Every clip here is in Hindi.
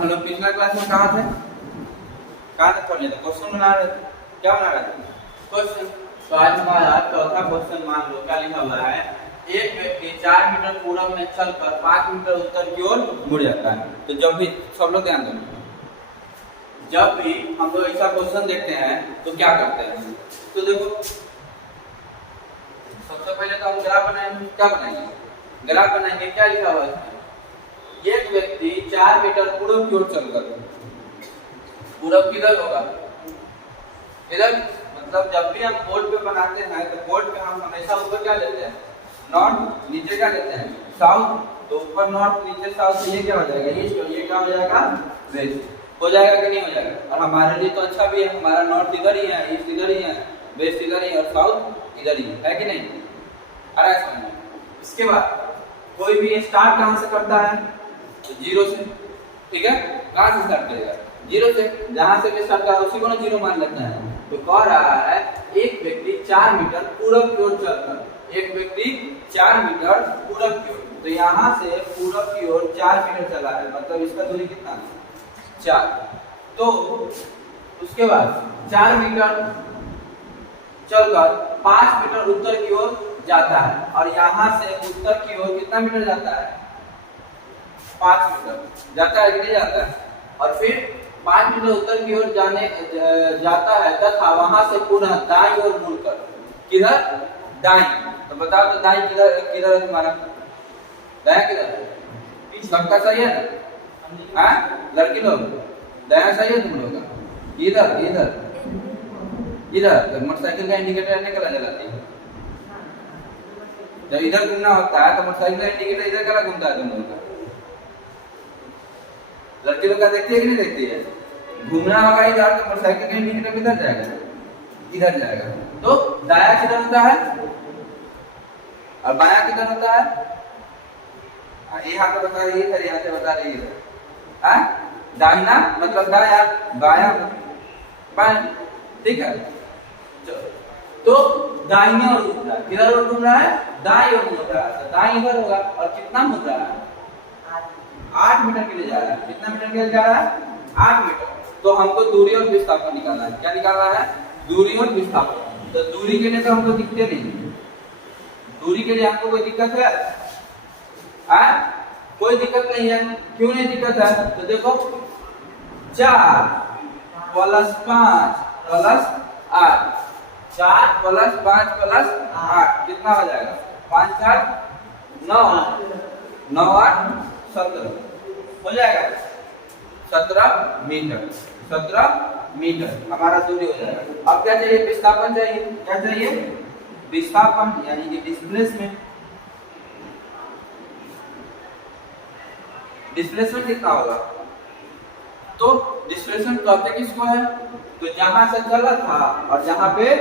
हम लोग पिछला क्लास में कहाँ थे पढ़ लेते क्वेश्चन बना रहे थे। क्या बना रहे थे? क्वेश्चन। तो आज हमारा चौथा क्वेश्चन मान लो क्या लिखा हुआ है, एक व्यक्ति 4 मीटर पूरब में चलकर 5 मीटर उत्तर की ओर मुड़ जाता है। तो जब भी सब लोग ध्यान दो, जब भी हम लोग ऐसा क्वेश्चन देखते हैं तो क्या करते हैं? तो देखो सबसे पहले तो हम ग्राफ बनाएंगे। क्या बनाएंगे? ग्राफ बनाएंगे। क्या लिखा हुआ है? एक व्यक्ति 4 मीटर पूरब की ओर चलकर, पूरब किधर होगा? इधर। मतलब जब भी हम बोर्ड पे बनाते हैं तो बोर्ड पे हम हमेशा ऊपर क्या लेते हैं? नॉर्थ, नीचे क्या लेते हैं? साउथ। तो ऊपर नॉर्थ, नीचे साउथ, ये क्या हो जाएगा? ईस्ट। और ये क्या हो जाएगा? वेस्ट। हो जाएगा कि नहीं हो जाएगा? और हमारे लिए तो अच्छा भी है, हमारा नॉर्थ इधर ही है, ईस्ट इधर ही है, वेस्ट इधर ही और साउथ इधर ही है कि नहीं? आ रहा है समझ में? इसके बाद कोई भी स्टार्ट कहां से करता है? तो जीरो से। ठीक है, कहां से स्टार्ट करेगा? जीरो से। जहां से भी स्टार्ट करा उसी को ना जीरो मान लेते हैं। तो कह रहा है एक व्यक्ति 4 मीटर पूरब की ओर चलकर, एक व्यक्ति 4 मीटर पूरब की ओर, तो यहाँ से पूरब की ओर 4 मीटर चला है, मतलब इसका दूरी कितना है? 4। तो उसके बाद 4 मीटर चलकर 5 मीटर उत्तर की ओर जाता है, और यहाँ से उत्तर की ओर कितना मीटर जाता है? 5 मीटर जाता है कि नहीं जाता है? और फिर 5 मीटर उत्तर की ओर जाता है तथा वहां से पुनः दाईं ओर मुड़कर, किधर? दाईं। तो बताओ तो दाईं किधर किधर है तुम्हारा? दायां किधर? सबका सही है ना? हाँ लड़की लोग दायां सही है तुम लोग का? इधर इधर इधर। तो मोटरसाइकिल का इंडिकेटर निकला जलाती है। जब इधर घूमना होता है तो मोटरसाइकिल का इंडिकेटर इधर कला घूमता है तुम लोग का? लड़की लोग का देखती है कि नहीं देखती है? घूमना होगा इधर तो मोटरसाइकिल का इंडिकेटर किधर जाएगा? इधर जाएगा। तो दायां किधर होता है और बायां किधर होता है? ये हाथ से बता रही है, इधर यहाँ से बता रही है। हाँ दाहिना मतलब दायां, बायां बायां। ठीक है, तो दाहिने ओर घूम रहा है। किधर ओर घूम रहा है? दाईं ओर घूम रहा है। दाईं इधर होगा। और कितना मुड़ रहा है? 8 मीटर के लिए जा रहा है। कितना मीटर के लिए जा रहा है? 8 मीटर। तो हमको दूरी और विस्थापन निकालना है। क्या निकालना है? दूरी और विस्थापन। तो दूरी के लिए तो हमको दिखते नहीं, दूरी के लिए हमको कोई दिक्कत है? कोई दिक्कत नहीं है। क्यों नहीं दिक्कत है? तो देखो 4 + 5 + 8, 4 + 5 + 8 कितना हो जाएगा? 5 × 4 = 9, 9 × 8 = 17 हो जाएगा। 17 मीटर, 17 मीटर हमारा दूरी हो जाएगा। अब क्या चाहिए? विस्थापन चाहिए। क्या चाहिए? विस्थापन यानी कि डिस्प्लेसमेंट। डिस्प्लेसमेंट कितना होगा? तो डिस्प्लेसमेंट कहते किसको है? तो जहां से चला था और जहां पे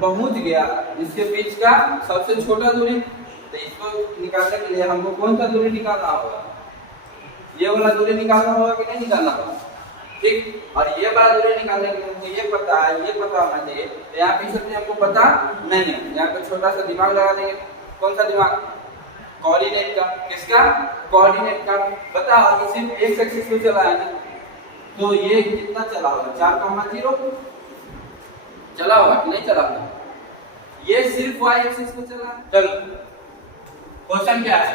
पहुंच गया, इसके बीच का सबसे छोटा दूरी। तो इसको निकालने के लिए हमको कौन सा दूरी निकालना होगा? ये वाला दूरी निकालना होगा कि नहीं निकालना होगा? ठीक। और ये वाला दूरी निकालने के लिए हमको ये पता है, ये पता होना चाहिए। तो यहाँ पे हमको पता नहीं है। यहाँ पे छोटा सा दिमाग लगा देंगे। कौन सा दिमाग? कोऑर्डिनेट का। किसका? कोऑर्डिनेट का। बताओ ये सिर्फ एक एक्सिस पे चला है ना, तो ये कितना चला होगा? 4,0 चला होगा कि नहीं चला होगा? ये सिर्फ y एक्सिस पे चला। चलो क्वेश्चन क्या है?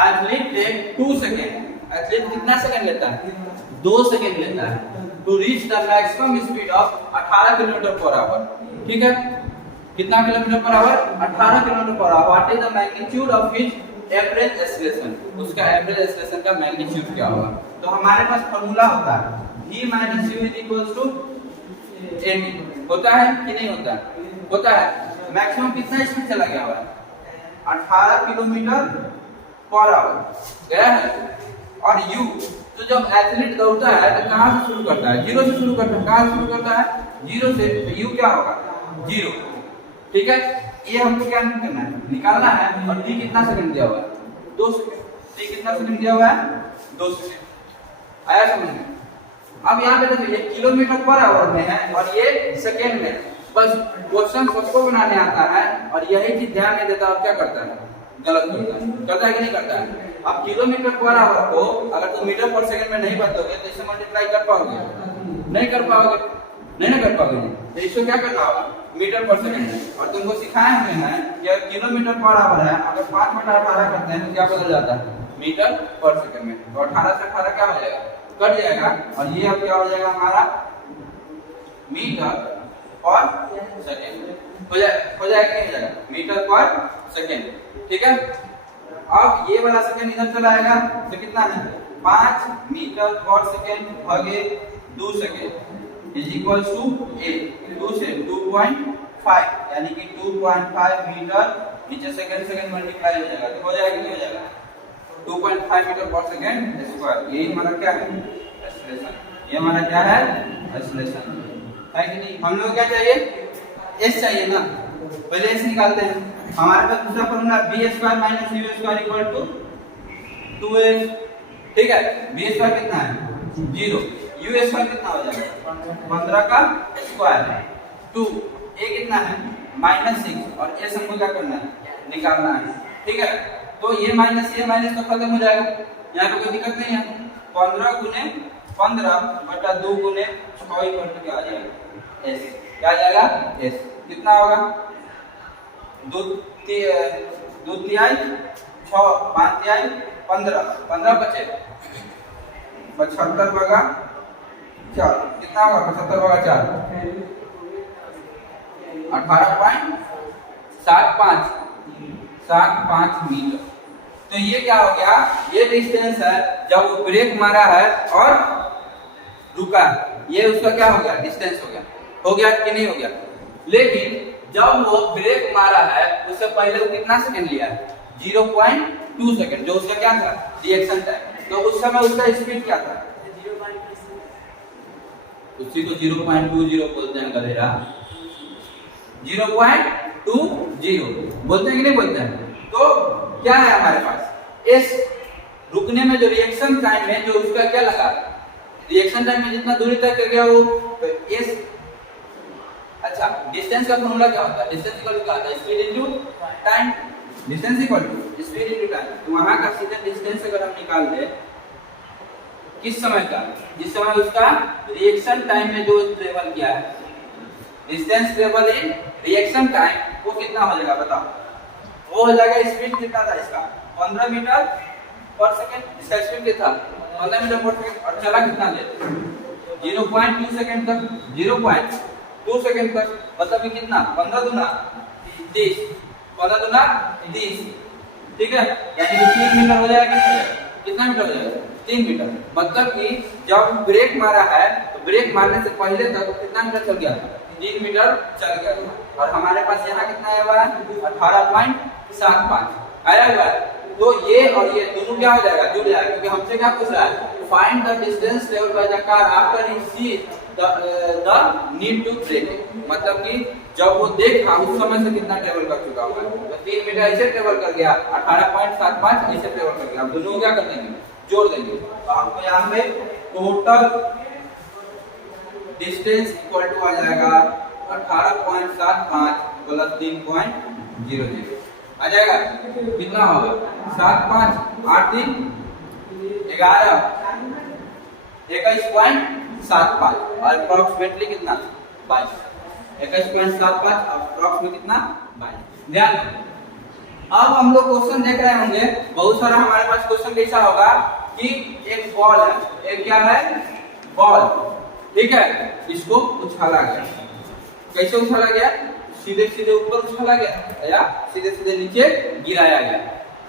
Athlete take 2 second. एथलीट कितना सेकंड लेता है? 2 सेकंड लेता है to reach the maximum speed of 18 km/h। ठीक है, कितना km/h? 18 km/h। What is the magnitude of his average acceleration? उसका एवरेज एक्सेलरेशन का मैग्नीट्यूड क्या होगा? तो हमारे पास फार्मूला होता है v - u = at। होता है कि नहीं होता? होता है। मैक्सिमम कितना स्पीड चला गया हुआ है? 18 km/h गया है। और u, तो जब एथलीट दौड़ता है तो कहां से शुरू करता है? 0 से शुरू करता है। कहां से शुरू करता है? 0 से। तो u क्या होगा? 0। ठीक है, ये हमको क्या करना है? निकालना है। और t कितना सेकंड दिया हुआ है? 2 सेकंड। t कितना सेकंड दिया हुआ है? 2 सेकंड। आया समझ में? अब यहाँ पे देखो ये km/h में है और ये सेकंड में। बस क्वेश्चन सबको बनाने आता है और यही चीज ध्यान नहीं देता और क्या करता है? गलत करता है। करता है कि नहीं करता है? अब किलोमीटर पर आवर को अगर तुम मीटर पर सेकंड में नहीं बदलोगे तो इसे मल्टीप्लाई कर पाओगे? नहीं कर पाओगे, नहीं ना कर पाओगे। तो इसको क्या करना होगा? मीटर पर सेकंड में। और तुमको सिखाए हुए हैं कि किलोमीटर पर आवर है, अगर 5/18 करते हैं तो क्या बदल जाता है? मीटर पर सेकंड में। तो 18 से 18 क्या हो जाएगा? कट जाएगा और ये अब क्या हो जाएगा हमारा? मीटर पर सेकंड हो जाएगा कि नहीं हो जाएगा? मीटर पर सेकंड। ठीक है, अब ये वाला सेकंड इधर चला आएगा तो कितना है? 5 मीटर पर सेकंड भागे 2 सेकंड इज इक्वल टू 2 से 2.5 यानी कि 2.5 मीटर नीचे सेकंड मल्टीप्लाई हो जाएगा। तो हो जाएगा कि नहीं हो जाएगा? 2.5 मीटर पर सेकंड स्क्वायर। ये हमारा क्या है? एक्सेलरेशन। ये हमारा क्या है? एक्सेलरेशन है कि नहीं? हम लोग क्या चाहिए? एस चाहिए ना। पहले एस निकालते हैं। हमारे पास दूसरा फॉर्मूला b² - u² = 2s। ठीक है, b² कितना है? 0। u² कितना हो जाएगा? 15 का स्क्वायर 2। a कितना है? -6 और s हमको क्या करना है? निकालना है। ठीक है, तो ये माइनस ये माइनस तो खत्म हो जाएगा, यहाँ पे कोई दिक्कत नहीं है। 15 गुने 15 बटा 2 गुने 6 इक्वल टू क्या आ जाएगा? s। क्या आ जाएगा? s कितना होगा? 2 तिहाई 6 5 तिहाई 15 15 बचे 75 बगा 4 कितना होगा? 75 बगा 4 18.75 मीटर। तो ये क्या हो गया? ये डिस्टेंस है जब वो ब्रेक मारा है और रुका। ये उसका क्या हो गया? डिस्टेंस हो गया। हो गया कि नहीं हो गया? लेकिन जब वो ब्रेक मारा है उससे पहले वो कितना सेकंड लिया है? 0.2 सेकंड, जो उसका क्या था? Reaction time. तो उस समय उसका स्पीड क्या था? उसी को 0.20 बोलते हैं गधेरा। 0.20 बोलते हैं कि नहीं बोलते हैं? तो क्या है हमारे पास? एस रुकने में जो रिएक्शन टाइम है, जो उसका क्या लगा? रिएक्शन टाइम में जितना दूरी तक कर गया वो तो एस। अच्छा, डिस्टेंस का फॉर्मूला क्या होता है? डिस्टेंस इक्वल टू क्या होता है? Speed into time. Distance equal to speed into time. तो वहां का सीधा डिस्टेंस अगर हम निकाल दे किस समय का? जिस समय उसका रिएक्शन टाइम में जो ट्रेवल किया है, distance travel in reaction time, वो कितना हो जाएगा बताओ? वो हो जाएगा स्पीड कितना था इसका? 15 मीटर पर सेकंड। इसका स्पीड कितना था? 15 मीटर पर सेकंड। और चला कितना देर? 0.2 सेकंड तक। 0.2 सेकंड तक मतलब कि कितना? 15 दूना 30, 15 दूना 30। ठीक है, यानी कि 3 मीटर हो जाएगा कि नहीं? कितना मीटर हो जाएगा? 3 मीटर। मतलब कि जब ब्रेक मारा है तो ब्रेक मारने से पहले तक कितना मीटर चल गया? 3 मीटर चल गया। और हमारे पास यहाँ कितना आया हुआ है? 18.75 आया हुआ है। तो ये और ये दोनों क्या हो जाएगा? जुड़ जाएगा, क्योंकि हमसे क्या पूछ रहा है? Find the distance travelled by the car after he see the need to brake. मतलब कि जब वो देखा उस समय से कितना ट्रेवल कर चुका होगा। तो 3 मीटर ऐसे ट्रेवल कर गया, 18.75 ऐसे ट्रेवल कर गया। अब दोनों क्या कर देंगे? जोड़ देंगे। तो आपको यहाँ पे टोटल डिस्टेंस इक्वल टू आ जाएगा 18.75 प्लस 3.00 आ जाएगा। कितना होगा? 7 5 8 3 11 21.75 और अप्रोक्सीमेटली कितना? 22। 21.75 अप्रोक्सीमेटली कितना? 22। ध्यान दो। अब हम लोग क्वेश्चन देख रहे होंगे, बहुत सारा हमारे पास क्वेश्चन कैसा होगा कि एक बॉल है, एक क्या है? बॉल। ठीक है, इसको उछाला गया। कैसे उछाला गया? सीधे सीधे ऊपर उछाला गया या सीधे सीधे नीचे गिराया गया।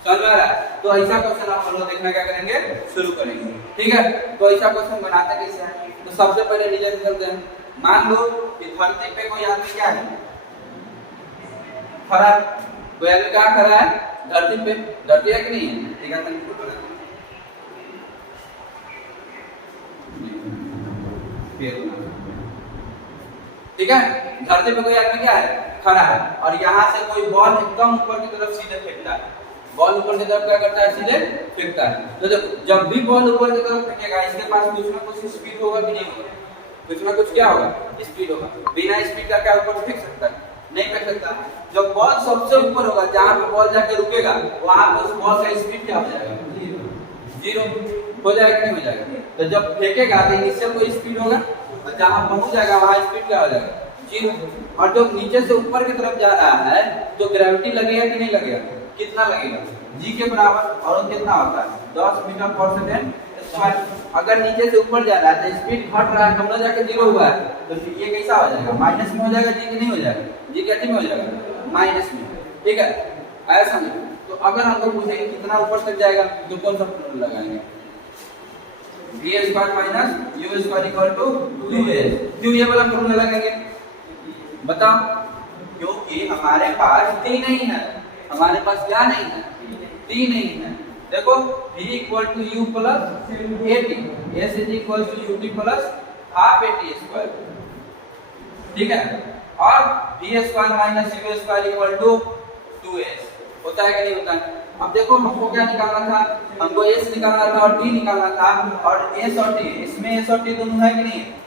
समझ में आ रहा है? तो ऐसा क्वेश्चन हम लोग देखना क्या करेंगे? शुरू करेंगे। ठीक है, तो ऐसा क्वेश्चन बनाते कैसे हैं? तो सबसे पहले नीचे चलते हैं। मान लो कि धरती पे कोई आदमी क्या है? खड़ा। कोई आदमी क्या खड़ा है? धरती पे। धरती है कि नहीं है? ठीक है, ठीक है, धरती पे कोई आदमी क्या है? खड़ा है। और यहाँ से कोई बॉल एकदम ऊपर की तरफ सीधे फेंकता है। बॉल ऊपर की तरफ क्या करता है? सीधे फेंकता है। तो जब भी बॉल ऊपर की तरफ फेंकेगा, इसके पास कुछ ना कुछ स्पीड होगा कि नहीं होगा? कुछ ना कुछ क्या होगा? स्पीड होगा। बिना स्पीड का क्या ऊपर फेंक सकता है? नहीं फेंक सकता। जब बॉल सबसे ऊपर होगा, जहाँ पे बॉल जाके रुकेगा, वहां पर उस बॉल का स्पीड क्या हो जाएगा? जीरो हो जाएगा कि नहीं हो जाएगा? तो जब फेंकेगा तो इनिशियल कोई स्पीड होगा, और जहाँ पहुंच जाएगा वहां स्पीड क्या हो जाएगा? जीरो। और जो नीचे से ऊपर की तरफ जा रहा है तो ग्रेविटी लगेगा कि नहीं लगेगा? कितना लगेगा? जी के बराबर, और कितना होता है? 10 मीटर पर सेकेंड स्क्वायर। अगर नीचे से ऊपर जा रहा है तो स्पीड घट रहा है, कम ना जाके जीरो हुआ है, तो ये कैसा हो जाएगा? माइनस में हो जाएगा जी कि नहीं हो जाएगा? जी कैसे में हो जाएगा? माइनस में। ठीक है, ऐसा नहीं। तो अगर हमको पूछेंगे कितना ऊपर तक जाएगा तो कौन सा फॉर्मूला लगाएंगे? v square minus u square equal to 2s। क्यों ये वाला फॉर्मूला लगाएंगे बताओ? क्योंकि हमारे पास t नहीं है। हमारे पास क्या नहीं है? t नहीं है। देखो v equal to u plus at, s is equal to ut plus half at square. ठीक है, और v square minus u square equal to 2s होता है कि नहीं होता है? अब देखो हमको क्या निकालना था? हमको s निकालना था और t निकालना था, और s और t, इसमें s और t दोनों है कि नहीं है?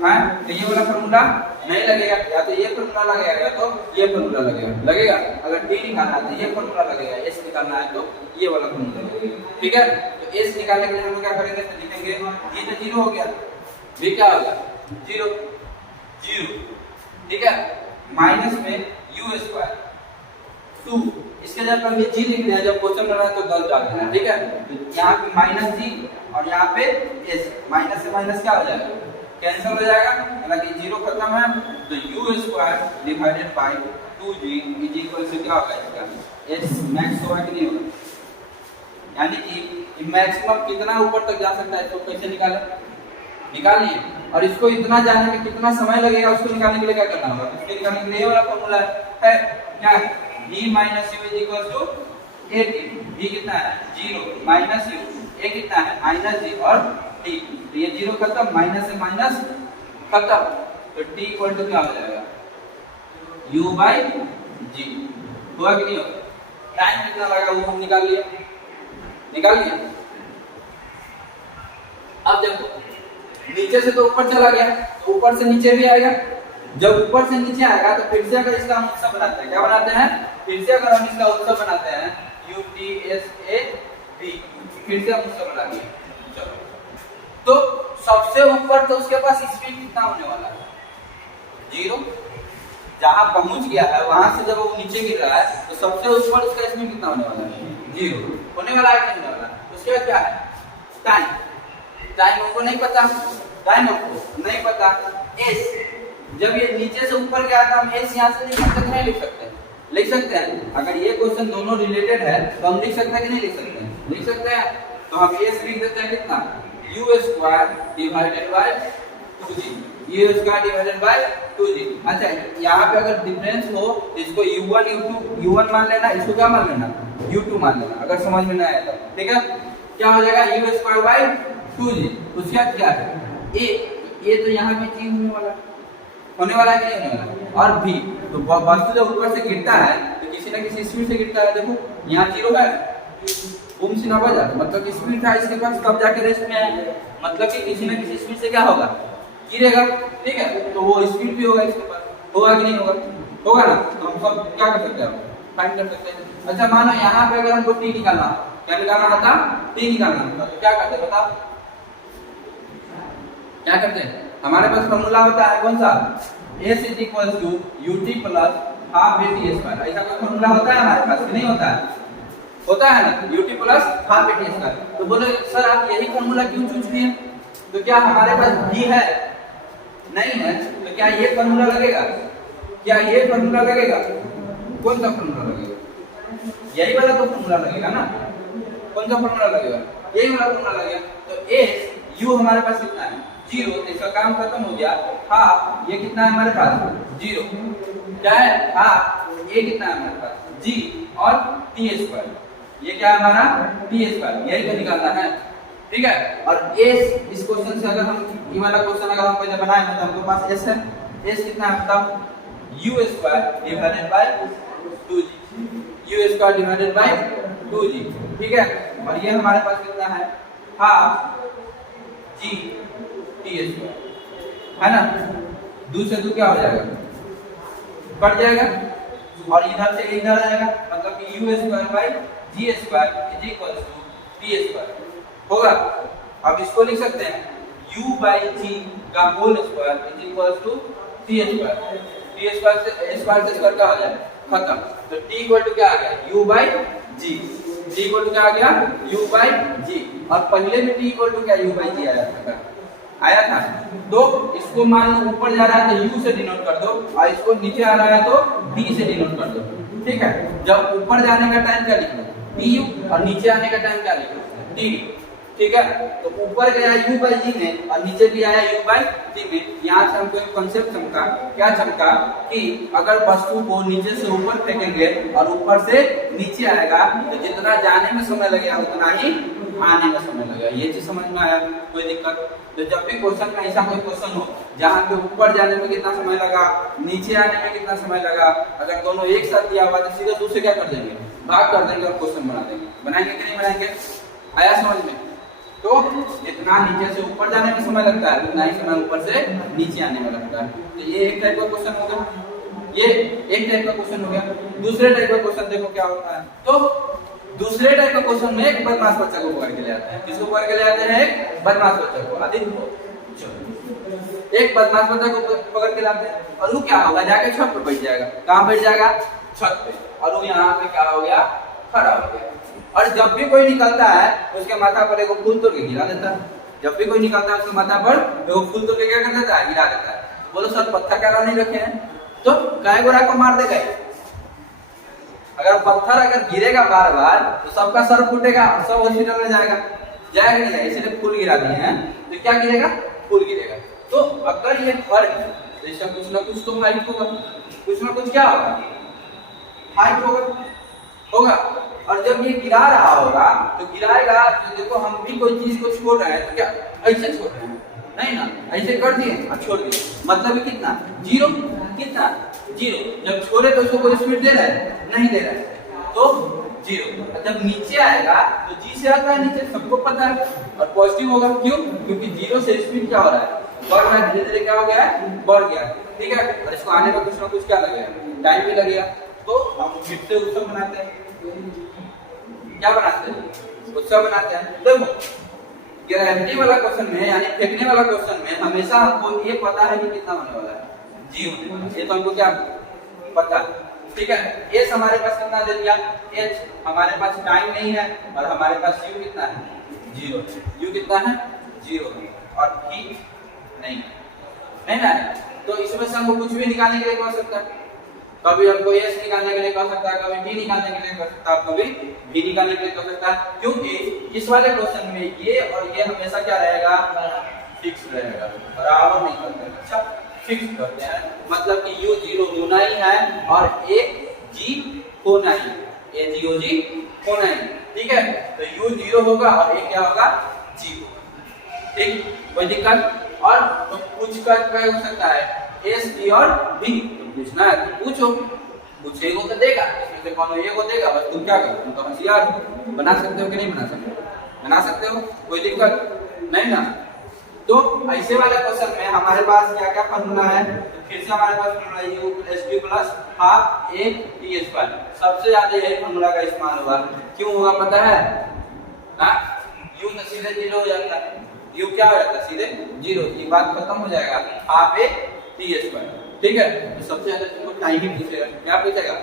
तो ये वाला फॉर्मूला नहीं लगेगा, या तो ये फॉर्मूला लगेगा या तो ये फॉर्मूला लगेगा। लगेगा अगर t निकालना है तो ये फॉर्मूला लगेगा, s निकालना है तो ये वाला फॉर्मूला लगेगा। ठीक है, तो s निकालने के लिए हम क्या करेंगे? तो लिखेंगे ये तो जीरो हो गया, v क्या होगा? Zero zero. ठीक है, माइनस में u स्क्वायर 2, इसके जगह पर ये जी लिख दिया, जब क्वेश्चन बना तो गलत डाल देना। ठीक है, तो यहाँ पे माइनस जी और यहाँ पे एस, माइनस से माइनस क्या हो जाएगा? कैंसिल हो जाएगा, हालांकि जीरो खत्म है, तो u square divided by 2g is equal to क्या होगा? इसका एस मैक्स होगा कि नहीं होगा? यानी कि मैक्सिमम कितना ऊपर तक जा सकता है, तो कैसे निकालें? निकालिए। और इसको इतना जाने में कितना समय लगेगा उसको निकालने के लिए क्या करना होगा? इसके निकालने के लिए ये वाला फॉर्मूला है क्या? v minus u is equal to at। v कितना है? 0 माइनस u, a कितना है? माइनस g और t। तो ये जीरो खत्म, माइनस से माइनस खत्म, तो t इक्वल टू क्या हो जाएगा? u by g। हुआ कि नहीं होगा? टाइम कितना लगा वो हम निकाल लिए। अब देखो नीचे से तो ऊपर चला गया, तो ऊपर से नीचे भी आएगा। जब ऊपर से नीचे आएगा तो फिर से अगर इसका हम उत्सव बनाते हैं, क्या बनाते हैं? फिर से अगर हम इसका उत्सव बनाते हैं UTSAV, फिर से हम उत्सव बना दिए। चलो, तो सबसे ऊपर तो उसके पास स्पीड कितना होने वाला है? जीरो। जहां पहुंच गया है वहां से जब वो नीचे गिर रहा है तो सबसे ऊपर उसका स्पीड कितना होने वाला है? जीरो होने वाला है कि नहीं होने वाला? उसके बाद क्या है? टाइम। टाइम हमको नहीं पता, टाइम हमको नहीं पता। एस, जब ये नीचे से ऊपर गया था हम एस यहाँ से लिख सकते हैं, लिख सकते हैं, लिख सकते हैं। अगर ये क्वेश्चन दोनों रिलेटेड है तो हम लिख सकते हैं कि नहीं लिख सकते हैं? लिख सकते हैं। तो हम एस लिख देते हैं कितना? u square divided by 2g, u square divided by 2g। अच्छा, यहाँ पे अगर डिफरेंस हो तो इसको u1 u1 मान लेना, इसको क्या मान लेना? u2 मान लेना, अगर समझ में ना आया तो। ठीक है, क्या हो जाएगा? u square by 2g। उसके बाद क्या है? a तो यहाँ पे चेंज होने वाला है कि नहीं होने वाला? और v तो वस्तु जब ऊपर से गिरता है तो किसी ना किसी स्पीड से गिरता है। देखो यहाँ जीरो है, ओम से ना बजा, मतलब कि स्पीड था इसके पास, तब जाके रेस्ट में आया, मतलब कि किसी ना किसी स्पीड से क्या होगा? गिरेगा। ठीक है, तो वो स्पीड भी होगा इसके पास, होगा कि नहीं होगा? होगा ना। तो हम सब क्या कर सकते हैं? फाइंड कर सकते हैं। अच्छा, मानो यहाँ पे अगर हमको t निकालना, क्या निकालना होता? t निकालना होता, तो क्या करते हैं बताओ? क्या करते हैं? हमारे पास फॉर्मूला होता है कौन सा? s is equal to ut plus half at square. ऐसा कोई फॉर्मूला होता है हमारे पास कि नहीं होता है? होता है ना, ut plus half at square. तो बोले सर आप यही फॉर्मूला क्यों चूज किए? तो क्या हमारे पास v है? नहीं है, तो क्या ये फॉर्मूला लगेगा? क्या ये फॉर्मूला लगेगा? कौन सा फॉर्मूला लगेगा? यही वाला तो फॉर्मूला लगेगा ना। कौन सा फॉर्मूला लगेगा? यही वाला फॉर्मूला लगेगा। तो s u हमारे पास कितना है? जीरो। इसका काम खत्म हो गया। हाफ, ये कितना है हमारे पास? जीरो। क्या है? हाफ, ये कितना है हमारे पास? g और t स्क्वायर, ये क्या है हमारा? t स्क्वायर, यही तो निकालना है। ठीक है, और s इस क्वेश्चन से अगर हम ये वाला क्वेश्चन अगर हम पहले बनाए तो हमको पास s है। s कितना है बताओ? u square divided by 2g, u square divided by 2g। ठीक है, और ये हमारे पास कितना है? हाफ g t स्क्वायर, है ना। 2 से 2 क्या हो जाएगा? कट जाएगा और इधर से इधर आएगा, मतलब कि u square by g square is equal to p square होगा। अब इसको लिख सकते हैं u बाई जी का whole square is equal to p स्क्वायर। p स्क्वायर से स्क्वायर का हो जाए खत्म, तो t इक्वल टू क्या आ गया u by g, t equal to क्या आ गया u बाई जी। और पहले में t इक्वल टू क्या u बाई जी आया था। तो इसको मान लो ऊपर जा रहा है तो u से डिनोट कर दो और इसको नीचे आ रहा है तो d से डिनोट कर दो, ठीक है। जब ऊपर जाने का टाइम क्या लिखो du और नीचे आने का टाइम क्या लिखो dd, ठीक है। तो ऊपर गया u बाई जी में और नीचे भी आया u बाई जी में। यहाँ से हमको एक कॉन्सेप्ट चमका, क्या चमका कि अगर वस्तु को नीचे से ऊपर फेंकेंगे और ऊपर से नीचे आएगा तो जितना जाने में समय लगेगा उतना ही आने में समय लगेगा। ये चीज समझ में आया, कोई दिक्कत? तो जब भी क्वेश्चन में ऐसा कोई क्वेश्चन हो जहाँ पे ऊपर जाने में कितना समय लगा, नीचे आने में कितना समय लगा, अगर दोनों एक साथ दिया हुआ तो सीधा दूसरे क्या कर देंगे, भाग कर देंगे और क्वेश्चन बना देंगे। बनाएंगे कि नहीं बनाएंगे? आया समझ में? तो जितना नीचे से ऊपर जाने में समय लगता है उतना ही समय ऊपर से नीचे आने में लगता है। तो ये एक टाइप का क्वेश्चन हो गया, ये एक टाइप का क्वेश्चन हो गया। दूसरे टाइप का क्वेश्चन देखो क्या होता है। तो दूसरे टाइप का क्वेश्चन में एक बदमाश बच्चा को पकड़ के ले आते हैं। किसको पकड़ के ले आते हैं? एक बदमाश बच्चा को। आदित्य एक बदमाश बच्चा को पकड़ के लाते हैं और वो क्या होगा, जाके छत पर बैठ जाएगा। कहाँ बैठ जाएगा? छत पे। और वो यहाँ पे क्या हो गया, खड़ा हो गया। और जब भी कोई निकलता है उसके माथा पर एक फूल तोड़ के गिरा देता है। जब भी कोई निकलता है उसके माथा पर एक फूल तोड़ के क्या कर देता है, गिरा देता है। बोलो सर पत्थर क्या नहीं रखे हैं तो गाय गोरा को मार देगा। अगर पत्थर अगर गिरेगा बार बार तो सबका सर फूटेगा, सब हॉस्पिटल में जाएगा, जाएगा नहीं जाएगा। इसलिए फूल गिरा दिए हैं तो क्या गिरेगा, फूल गिरेगा। तो अगर ये फर्क है तो इसका कुछ ना कुछ तो हाइट होगा, कुछ ना कुछ क्या होगा, हाइट होगा। और जब ये गिरा रहा होगा तो गिराएगा तो देखो हम भी कोई चीज को छोड़ रहे हैं तो क्या ऐसे छोड़ रहे हैं, नहीं ना, ऐसे कर दिए और छोड़ दिए, मतलब कितना, जीरो। कितना, जीरो। जब छोड़े तो उसको कोई स्पीड दे रहा है, नहीं दे रहा है, तो जीरो। जब नीचे आएगा तो जी से आता है नीचे, सबको पता है, और पॉजिटिव होगा। क्यों? क्योंकि जीरो से स्पीड क्या हो रहा है, बढ़ रहा है, धीरे धीरे क्या हो गया है, बढ़ गया, ठीक है। और इसको आने में कुछ ना कुछ क्या लगेगा, टाइम भी लगेगा। तो हम फिर से उत्सव बनाते हैं, क्या बनाते हैं, उत्सव बनाते हैं। देखो ग्रेविटी वाला क्वेश्चन में यानी फेंकने वाला क्वेश्चन में हमेशा हमको ये पता है कि कितना होने वाला है, जी होने वाला है। ये तो हमको क्या पता है, ठीक है। एस हमारे पास कितना दे दिया, एच। हमारे पास टाइम नहीं है और हमारे पास यू कितना है, जीरो। यू कितना है, जीरो। और भी नहीं ना, तो इसमें से हमको कुछ भी निकालने के लिए कह सकता है। कभी हमको एस निकालने के लिए कह सकता है, कभी बी निकालने के लिए कह सकता है, कभी बी निकालने के लिए कह सकता है। क्योंकि इस वाले क्वेश्चन में ये और ये हमेशा क्या रहेगा, फिक्स रहेगा, बराबर नहीं करते। अच्छा, फिक्स करते हैं, मतलब कि यू जीरो होना ही है और एक जी होना ही, ए जी ओ जी होना ही, ठीक है। तो यू जीरो होगा और एक क्या होगा, जी होगा, ठीक, कोई दिक्कत। और तो कुछ का क्या हो सकता है, एस बी और बी। पूछना है तो पूछो, पूछेगा तो देगा, इसमें से कौन ये को देगा, बस तुम क्या करो, तुम तो होशियार हो। बना सकते हो कि नहीं बना सकते, बना सकते हो, कोई दिक्कत नहीं ना। तो ऐसे वाले क्वेश्चन में हमारे पास क्या क्या फॉर्मूला है, तो फिर से हमारे पास formula u + t + half a t square. सबसे ज्यादा यही फॉर्मूला का इस्तेमाल होगा। क्यों होगा पता है ना, u तो सीधे जीरो हो जाता है, u क्या हो जाता है, सीधे जीरो। ये बात खत्म हो जाएगा, हाफ a t स्क्वायर, ठीक है। तो सबसे ज्यादा तुमको टाइम ही पूछेगा, क्या पूछेगा,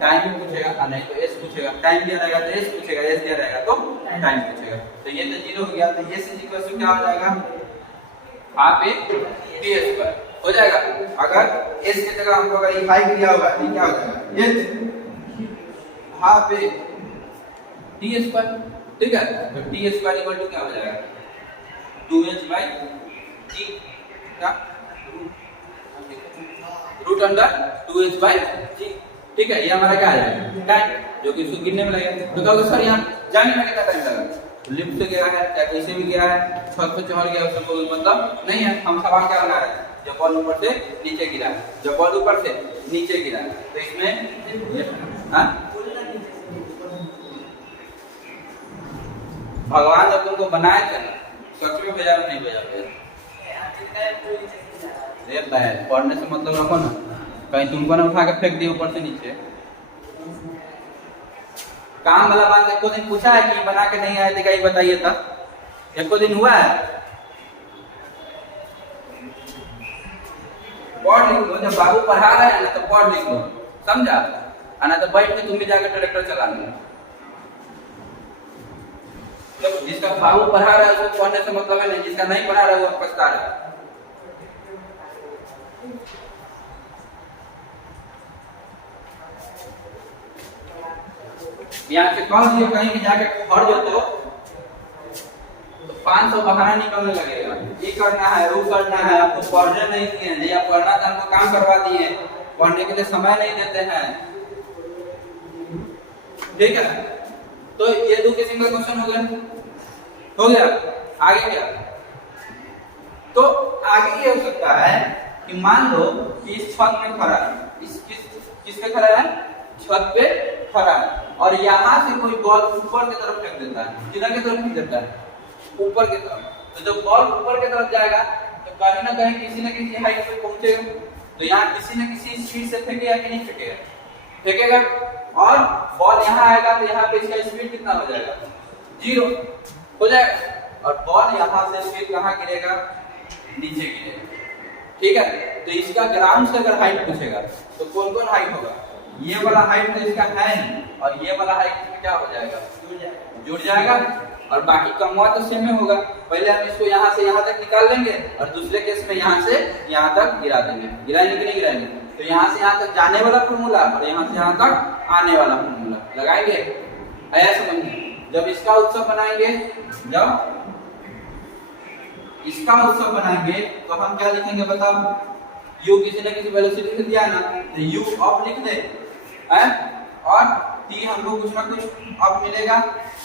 टाइम ही पूछेगा, नहीं तो एस पूछेगा। टाइम दिया रहेगा तो एस पूछेगा, एस दिया रहेगा तो टाइम पूछेगा। तो ये तो जीरो हो गया, तो ये से इक्वल टू क्या हो जाएगा, हाफ a t स्क्वायर हो जाएगा। अगर s की जगह हमको अगर ये फाइव दिया होगा तो क्या हो जाएगा, h half a t square, ठीक है। तो t स्क्वायर इक्वल टू क्या हो जाएगा, 2h/g का रूट अंडर 2h/g, ठीक है। ये हमारा क्या है, टाइम, जो कि इसको गिनने में लगेगा। तो कहोगे सर यहाँ जाने में कितना टाइम लगा, लिफ्ट से गया है या कैसे भी गया है, छत पे चढ़ गया, उसका कोई मतलब नहीं है। हम सवाल क्या बना रहे हैं, जब बॉल ऊपर से नीचे गिरा है, जब बॉल ऊपर से नीचे गिरा है, तो इसमें हाँ भगवान जब तुमको बनाए थे ना, सच में भेजा नहीं भेजा, पढ़ने से मतलब रखो ना। कहीं तुमको ना उठा के फेंक दिए ऊपर से नीचे। काम वाला बात एको दिन पूछा है कि बना के नहीं आए थे, कहीं बताइए था, एको दिन हुआ है? पढ़ लिख लो, जब बाबू पढ़ा रहे हैं ना तो पढ़ लिख लो, समझा? ना तो बैठ के तुम भी जाकर ट्रैक्टर चला लो। जब जिसका बाबू पढ़ा रहा है उसको पढ़ने से मतलब है नहीं, जिसका नहीं पढ़ा रहा है वो पछता रहा है। यहाँ से कह दिए कहीं भी जाके पढ़ जो तो 500 बहाना निकलने लगेगा, ये करना है वो करना है, आपको पढ़ने नहीं दिए हैं, या पढ़ना था हमको काम करवा दिए, पढ़ने के लिए समय नहीं देते हैं, ठीक है? तो ये 2 किस्म का क्वेश्चन हो गया। आगे क्या? तो आगे ये हो सकता है कि मान लो कि इस छत में खड़ा है, किस पे खड़ा है? छत पे खड़ा है, और यहाँ से कोई बॉल ऊपर की तरफ फेंक देता है। किधर की तरफ फेंक देता है? ऊपर की तरफ। तो जब बॉल ऊपर की तरफ जाएगा तो कहीं ना कहीं किसी न किसी हाइट पे पहुंचेगा, तो यहाँ किसी न किसी स्पीड से फेंकेगा कि नहीं फेंकेगा? फेंकेगा, और बॉल यहाँ आएगा तो यहाँ पे इसका स्पीड कितना हो जाएगा? 0 हो जाएगा, और बॉल यहाँ से फिर कहाँ गिरेगा? नीचे गिरेगा, ठीक है? तो इसका ग्राउंड से अगर हाइट पूछेगा तो कौन कौन हाइट होगा? ये वाला हाइट तो इसका है नहीं, और ये वाला हाइट इसमें क्या हो जाएगा? जुड़ जाएगा, और बाकी कमवा तो सेम में होगा। पहले हम इसको यहाँ से यहाँ तक निकाल लेंगे, और दूसरे केस में यहाँ से यहाँ तक गिरा देंगे। गिराएंगे कि नहीं गिराएंगे? तो यहाँ से यहाँ तक जाने वाला फॉर्मूला और यहाँ से यहाँ तक आने वाला फॉर्मूला लगाएंगे। ऐसा समझिए, जब इसका उत्सव बनाएंगे, जब इसका उत्सव बनाएंगे तो हम क्या लिखेंगे बताओ? u किसी न किसी वेलोसिटी से दिया है ना, तो u अप लिख दे, और t हमको कुछ ना कुछ अप मिलेगा,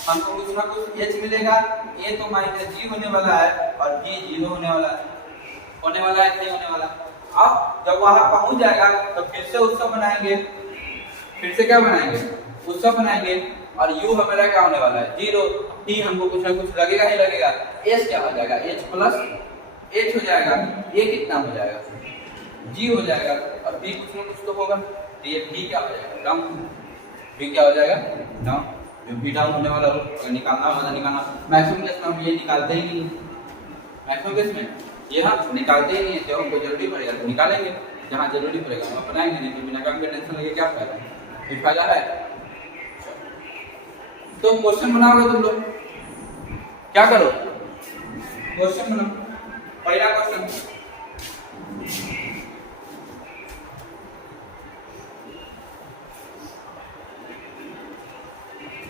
हमको कुछ ना कुछ h मिलेगा। a तो -g होने वाला है और b 0 होने वाला है, नहीं होने वाला। अब जब वहां पहुंच जाएगा तो फिर से उत्सव बनाएंगे, फिर से क्या बनाएंगे? उत्सव बनाएंगे, और u हमारा क्या होने वाला है? 0। t हमको कुछ ना कुछ लगेगा ही लगेगा, s क्या हो जाएगा? h प्लस h हो जाएगा। a कितना हो जाएगा? g हो जाएगा, और b कुछ ना कुछ तो होगा, तो ये b क्या हो जाएगा? डाउन। b क्या हो जाएगा? डाउन। जो b डाउन होने वाला हो, अगर निकालना होगा तो निकालना। मैक्सिमम केस में हम ये निकालते ही नहीं, मैक्सिमम केस में ये हम निकालते ही नहीं है। जब हमको जरूरी पड़ेगा तो निकालेंगे, जहाँ जरूरी पड़ेगा हम अपनाएंगे, नहीं तो बिना काम के टेंशन लगे क्या फायदा? कोई फायदा है? तो क्वेश्चन बनाओगे तुम लोग, क्या करो? क्वेश्चन बनाओ। पहला क्वेश्चन,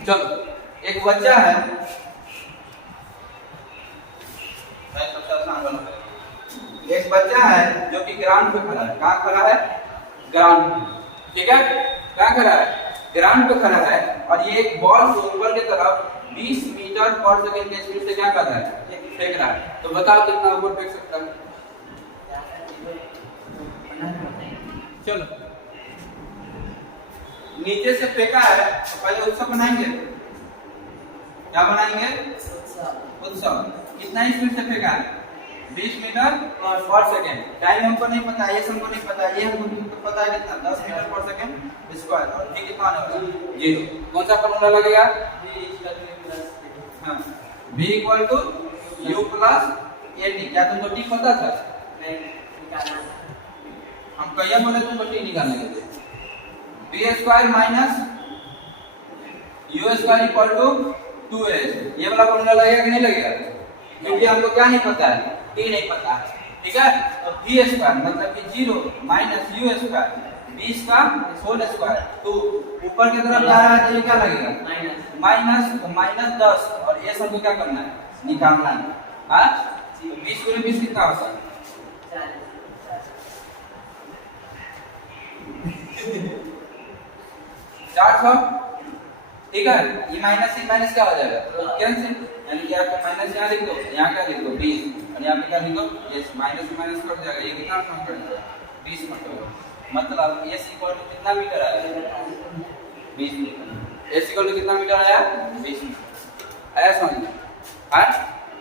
चलो, एक बच्चा है, एक बच्चा है जो कि ग्राउंड पे खड़ा है। कहाँ खड़ा है? ग्राउंड, ठीक है? कहाँ खड़ा है? ग्राउंड पे खड़ा है, और ये एक बॉल को ऊपर की तरफ 20 मीटर पर सेकंड के स्पीड से क्या कर रहा है? फेंक रहा है। तो बताओ कितना ऊपर फेंक सकता है? चलो, नीचे से फेंका है तो पहले उत्सव बनाएंगे। क्या बनाएंगे? उत्सव। कितना स्पीड से फेंका है? 20 मीटर पर सेकंड। टाइम हमको नहीं पता, ये हमको नहीं पता, ये हमको पता है कितना? 10 मीटर पर सेकंड स्क्वायर, और v कितना आने वाला है? 0। कौन सा फॉर्मूला लगेगा? हाँ, v equal to u plus at। क्या तुमको t पता था? नहीं, हम कहिए बोले तुमको t निकालने के लिए। b square minus u square equal to 2h। ये वाला फॉर्मूला लगेगा कि नहीं लगेगा? क्योंकि हमको क्या नहीं पता है? t नहीं पता है, ठीक है? तो v स्क्वायर मतलब कि 0 माइनस u स्क्वायर, 20 का होल स्क्वायर। तो ऊपर की तरफ जा रहा है तो ये क्या लगेगा? माइनस, तो माइनस 10, और ये सबको क्या करना है? निकालना है। हाँ, तो 20 गुणे 20 कितना होता है? 400, ठीक है? ये माइनस क्या हो जाएगा? कैंसिल, यानी कि आपको माइनस यहाँ लिख दो, यहाँ क्या लिख दो? 20, और यहाँ पे क्या लिख दो? ये माइनस कट जाएगा, ये कितना कट जाएगा? 20 कट होगा। मतलब s इक्वल टू कितना मीटर आया? 20 मीटर। s इक्वल टू कितना मीटर आया? 20 मीटर। आया समझ में? हाँ,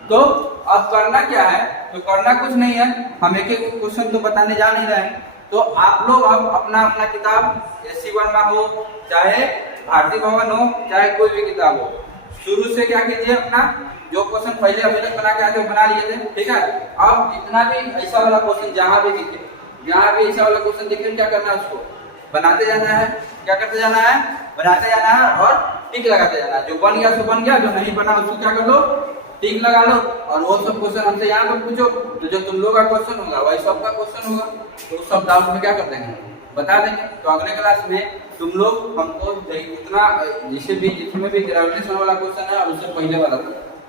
तो अब करना क्या है? तो करना कुछ नहीं है, हम एक एक क्वेश्चन तो बताने जा नहीं रहे हैं, तो आप लोग अब अपना अपना किताब SC1 में हो, चाहे भारतीय भवन हो, चाहे कोई भी किताब हो, शुरू से क्या कीजिए, अपना जो क्वेश्चन पहले अभी तक बना के आए थे बना लिए थे, ठीक है। अब जितना भी ऐसा वाला क्वेश्चन जहां भी दिखे, जहां भी ऐसा वाला क्वेश्चन दिखे, क्या करना है, उसको बनाते जाना है। क्या करते जाना है, बनाते जाना है और टिक लगाते जाना है। जो बन गया सो बन गया, जो नहीं बना उसको क्या कर लो, टिक लगा लो। और वो सब क्वेश्चन हमसे यहाँ पर पूछो, तो जो तुम लोग का क्वेश्चन होगा वही सबका क्वेश्चन होगा, तो उस सब डाउट में क्या कर देंगे, बता देंगे। तो अगले क्लास में तुम लोग हमको जितना जिसमें भी ग्रेविटेशन वाला क्वेश्चन है और उससे पहले वाला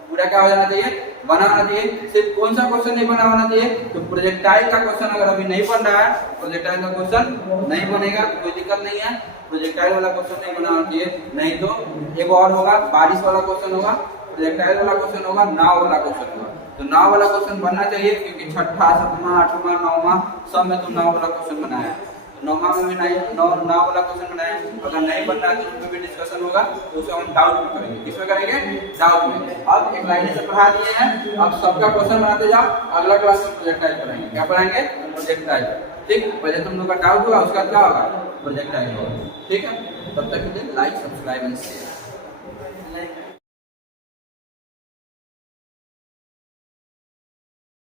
पूरा क्या हो जाना चाहिए, बना होना चाहिए। सिर्फ कौन सा क्वेश्चन नहीं बना होना चाहिए, तो प्रोजेक्टाइल का क्वेश्चन अगर अभी नहीं बन रहा है, प्रोजेक्टाइल का क्वेश्चन नहीं बनेगा, कोई दिक्कत नहीं है। प्रोजेक्टाइल वाला क्वेश्चन नहीं बना होना चाहिए, नहीं तो एक और होगा, बारिश वाला क्वेश्चन होगा, प्रोजेक्टाइल वाला क्वेश्चन होगा, नाव वाला क्वेश्चन होगा। तो नाव वाला क्वेश्चन बनना चाहिए, क्योंकि छठा, सातवां, आठवां, नौवां सब में तुम नाव वाला क्वेश्चन बनाया है। नौवां में भी नाव वाला क्वेश्चन बनाए। अगर नहीं बन रहा है तो उसमें भी डिस्कशन होगा, तो उसे हम डाउट में करेंगे। किसमें करेंगे, डाउट में। अब एक लाइन से पढ़ा दिए हैं, अब सबका क्वेश्चन बनाते जाओ। अगला क्लास में प्रोजेक्टाइल पढ़ाएंगे। क्या पढ़ाएंगे, प्रोजेक्टाइल। ठीक, पहले तुम लोग का डाउट हुआ, उसका क्या होगा, प्रोजेक्टाइल होगा। ठीक है, तब तक के लिए लाइक, सब्सक्राइब एंड शेयर।